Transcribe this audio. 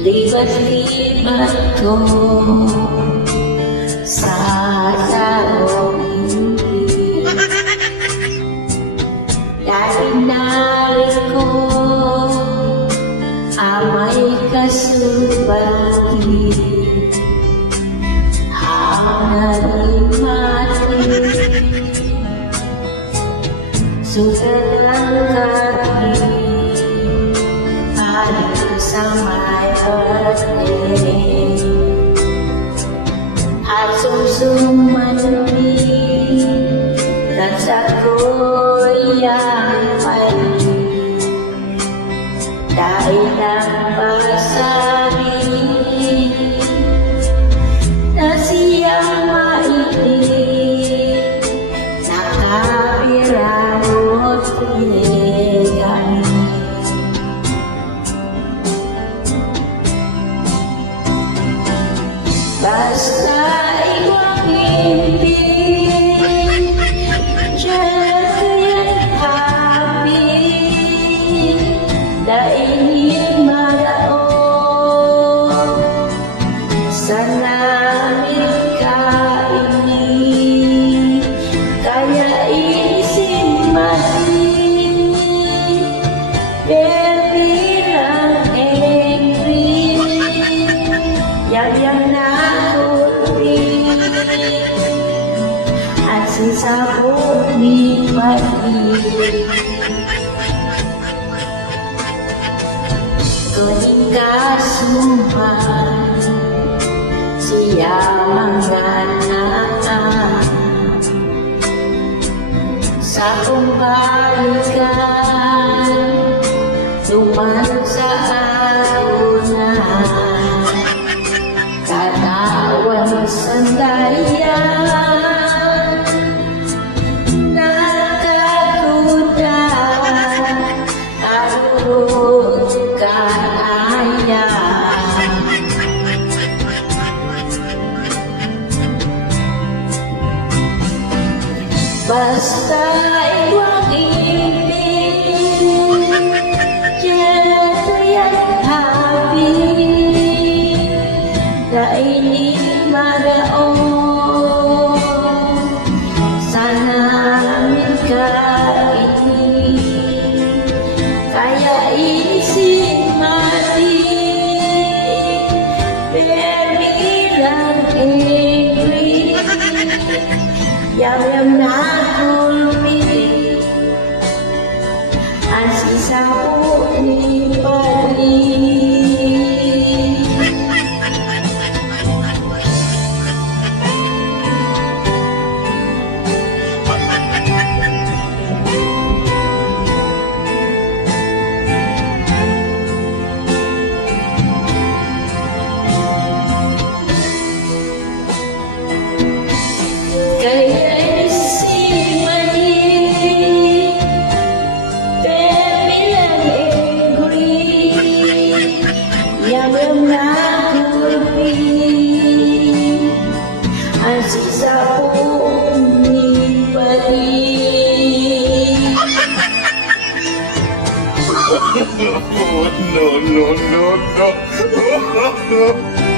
Libat-libat ko sa taong hindi, dahil nariko amay kasubati ang nalimati sugat ang kami paling sa may birthday at susumani at sa koyang pali dahil ang pasabi na siyang mailig nakapirangot pinigani. Basta ikaw hindi just yan happy dahil maraon sa namin kaini kaya isin mati baby lang angry yang na at sisabog ni pag-ibig kuning kasuman siya manganaan sa kumbalikan tuman sa aunan katawan sandayan nakakuda arut kaya basta ikaw ibig just yan happy dahil maraon sa namin kaini kaya isin mati baby lang angry yang na kulpi ang sisabog ni pali. Kaya si mali baby lang angry yang na kulpi ang sisabog ni pali. No, no, no, no.